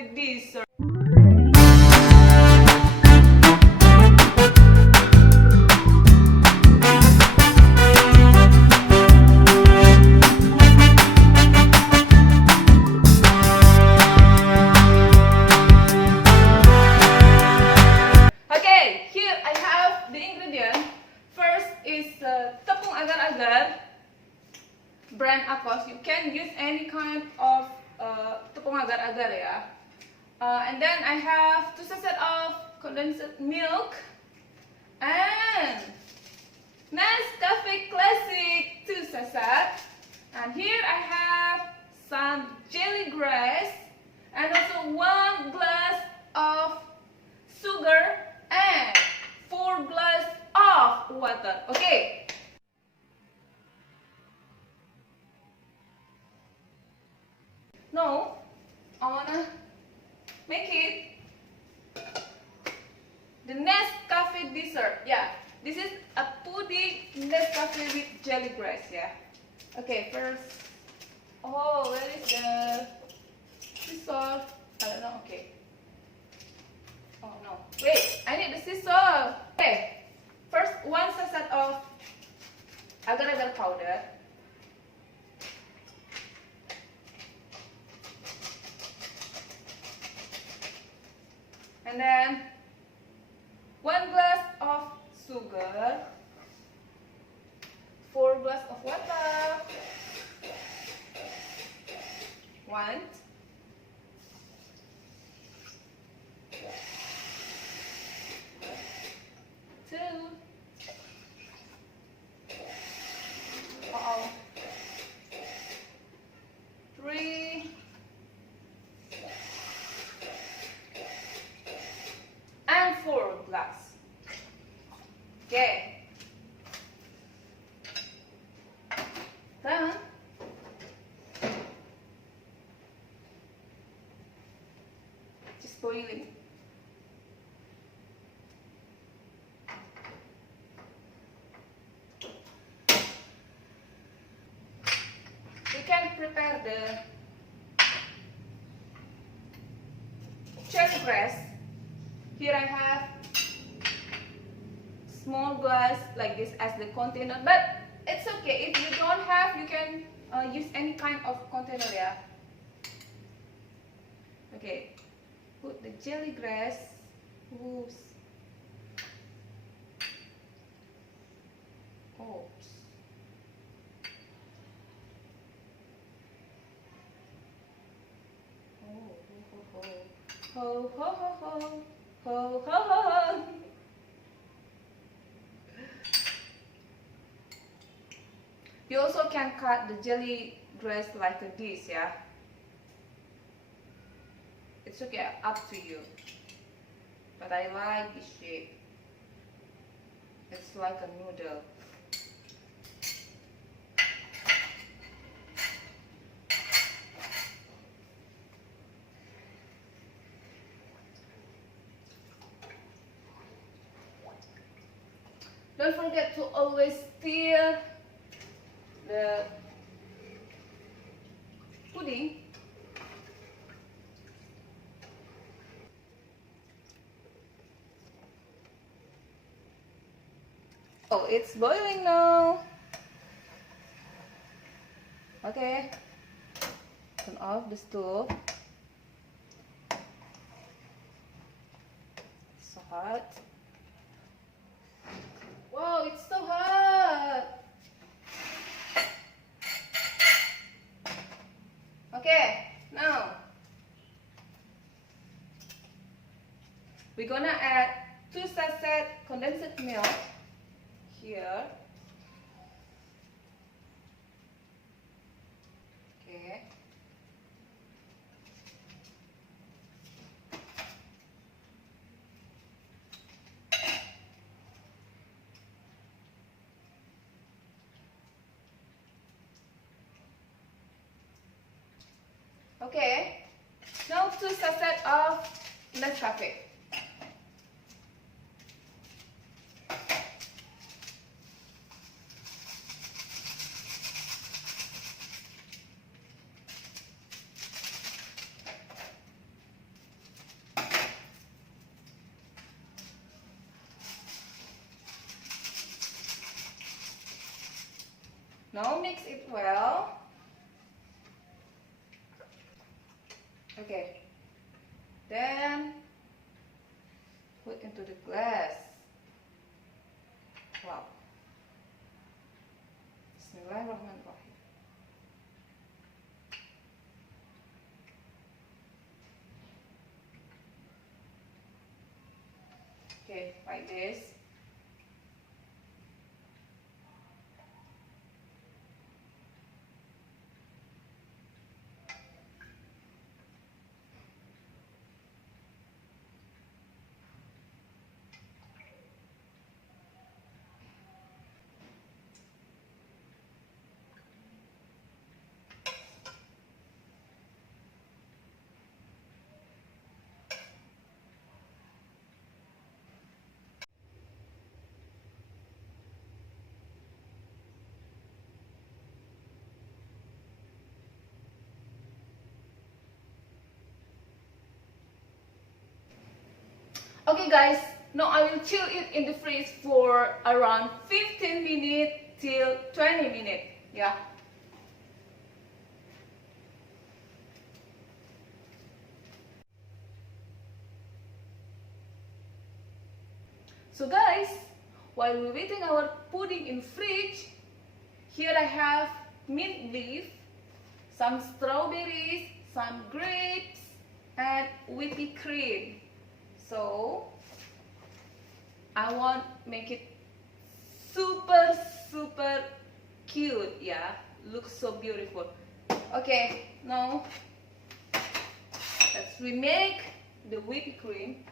Nescafe Dessert. Okay, here I have the ingredient. First is tepung agar-agar brand Akos. You can use any kind of tepung agar-agar ya. And then I have 2 sachets of condensed milk and Nescafé Classic 2 sachets. And here I have some jelly grass and also 1 glass of sugar and 4 glass of water. Okay. Now, I wanna make it the Nescafe dessert. Yeah, this is a Puding Nescafe with jelly grass. Yeah. Okay, first. Oh, where is the scissors? I don't know. Okay. Oh no. Wait, I need the scissors. Okay. First, 1 sachet of agar-agar powder. And then 1 glass of sugar, 4 glass of water, 1, 2, 3, and 4 glass. Okay. Then just boiling. You can prepare the jelly grass. Here I have small glass like this as the container, but it's okay. If you don't have, you can use any kind of container, yeah. Okay, put the jelly grass. Oops. Oh. Ho ho ho ho. Ho, ho, ho, ho. You also can cut the jelly grass like this, yeah. It's okay, up to you. But I like this shape. It's like a noodle. Don't forget to always stir the pudding. Oh, it's boiling now. Okay, turn off the stove. It's so hot. Wow, it's so hot. Okay, now we're gonna add 2 sachets condensed milk here. Okay. Okay, now 2 sachets of Nescafe. Now mix it well. Okay. Then put into the glass. Wow. Bismillahirrahmanirrahim. Okay, like this. Okay guys, now I will chill it in the fridge for around 15 minutes till 20 minutes. Yeah. So guys, while we're waiting our pudding in fridge, here I have mint leaf, some strawberries, some grapes, and whippy cream. So I want make it super cute. Yeah, looks so beautiful. Okay, now let's remake the whippy cream.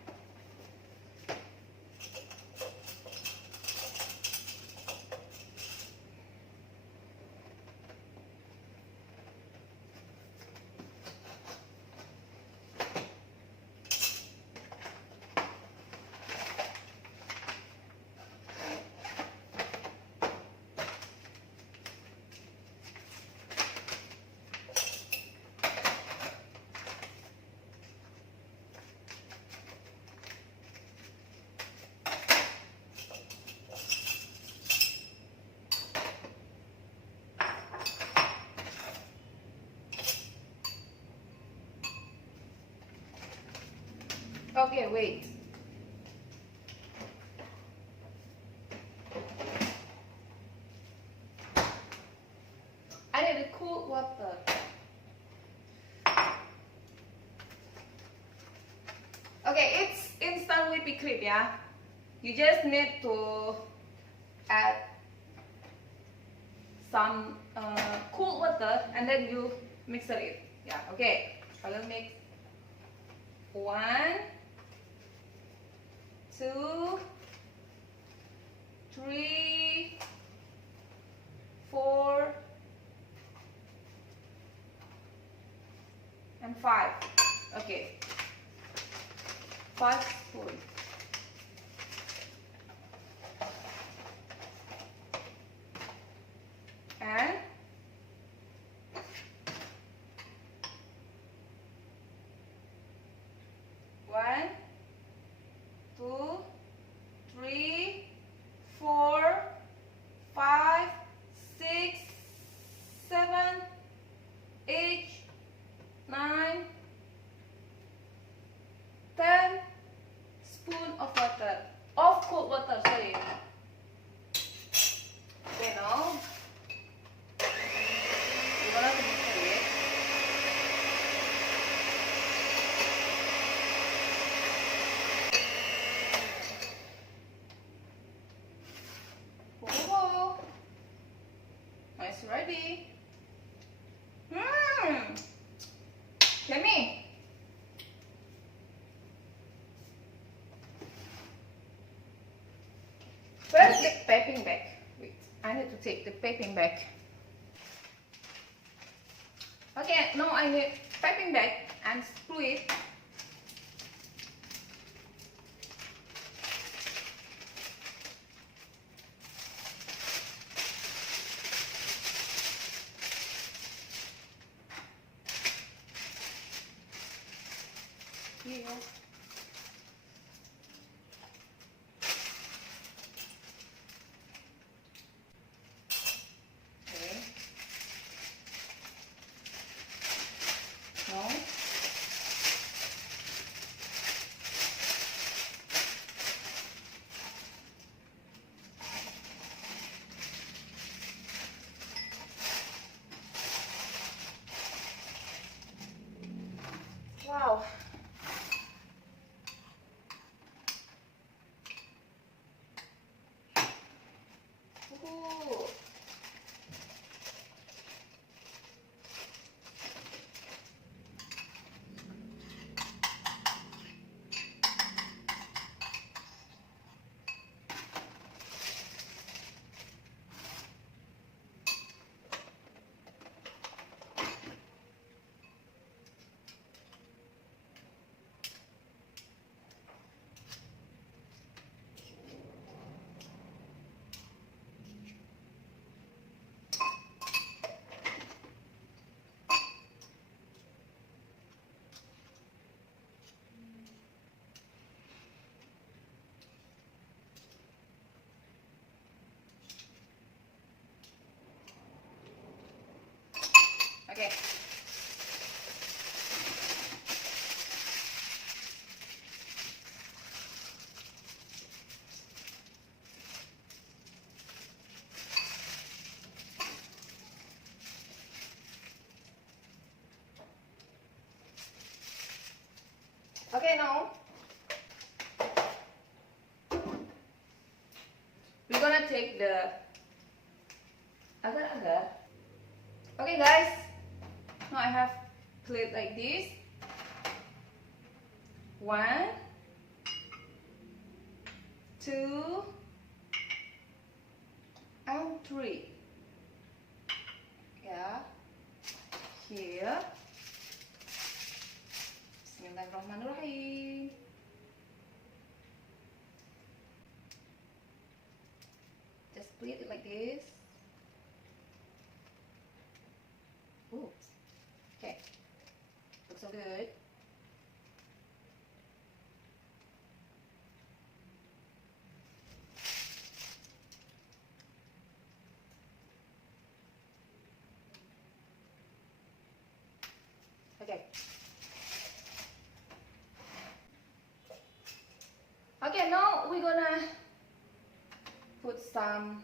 Okay, wait. I need a cool water. Okay, it's instant whippy cream, yeah? You just need to add some cool water and then you mix it. Yeah, okay. I will mix 1, 2, 3, 4, and 5. Okay, 5 spoons. And 1, 2, 3, 4, 5, 6, 7, 8, 9, 10 spoon of water, of cold water, sorry. Okay, now we're gonna mix it. Oh, it's ready. Yummy. Where's the piping bag? Wait, I need to take the piping bag. Okay, now I need piping bag and screw it. Here. Okay. Wow. Ooh. Okay. Okay, now we're gonna take the agar-agar. Okay guys, now I have plate like this. 1, 2, and 3. Yeah, here. Bismillahirrahmanirrahim. Just split it like this. Ooh. Okay, looks so good. Okay. Okay, now we're gonna put some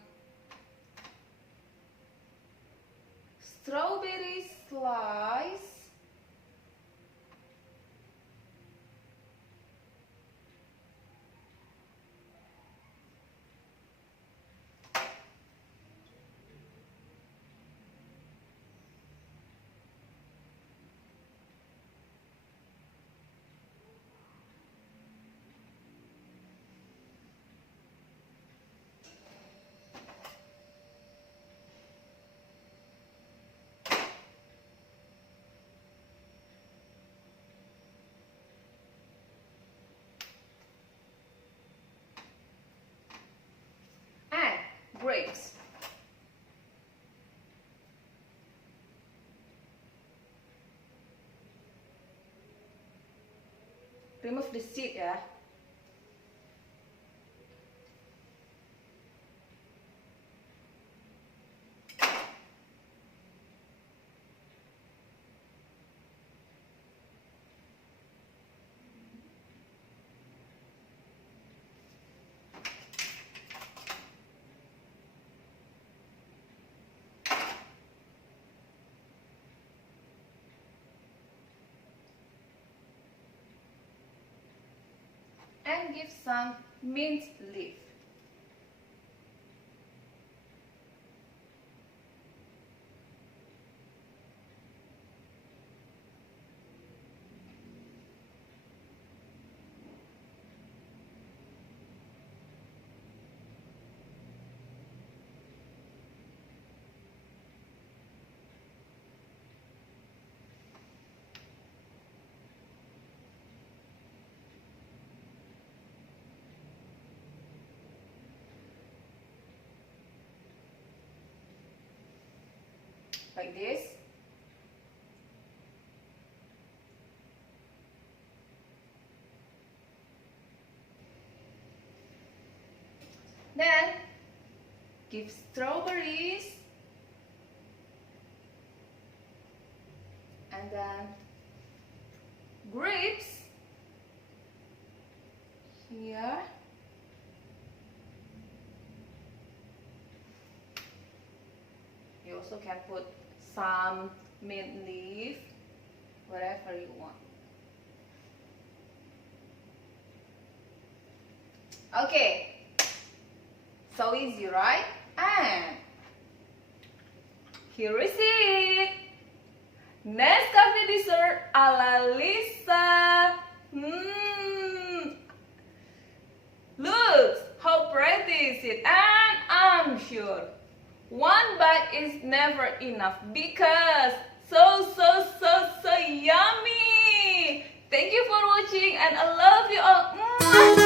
strawberry slice. And grapes. Remove the seed ya. And give some mint leaf. Like this. Then give strawberries and then grapes here. You also can put some mint leaf, whatever you want. Okay, so easy, right? And here is it, Nescafe Dessert ala Lisa. Look how pretty is it, and I'm sure one bite is never enough because so yummy. Thank you for watching and I love you all.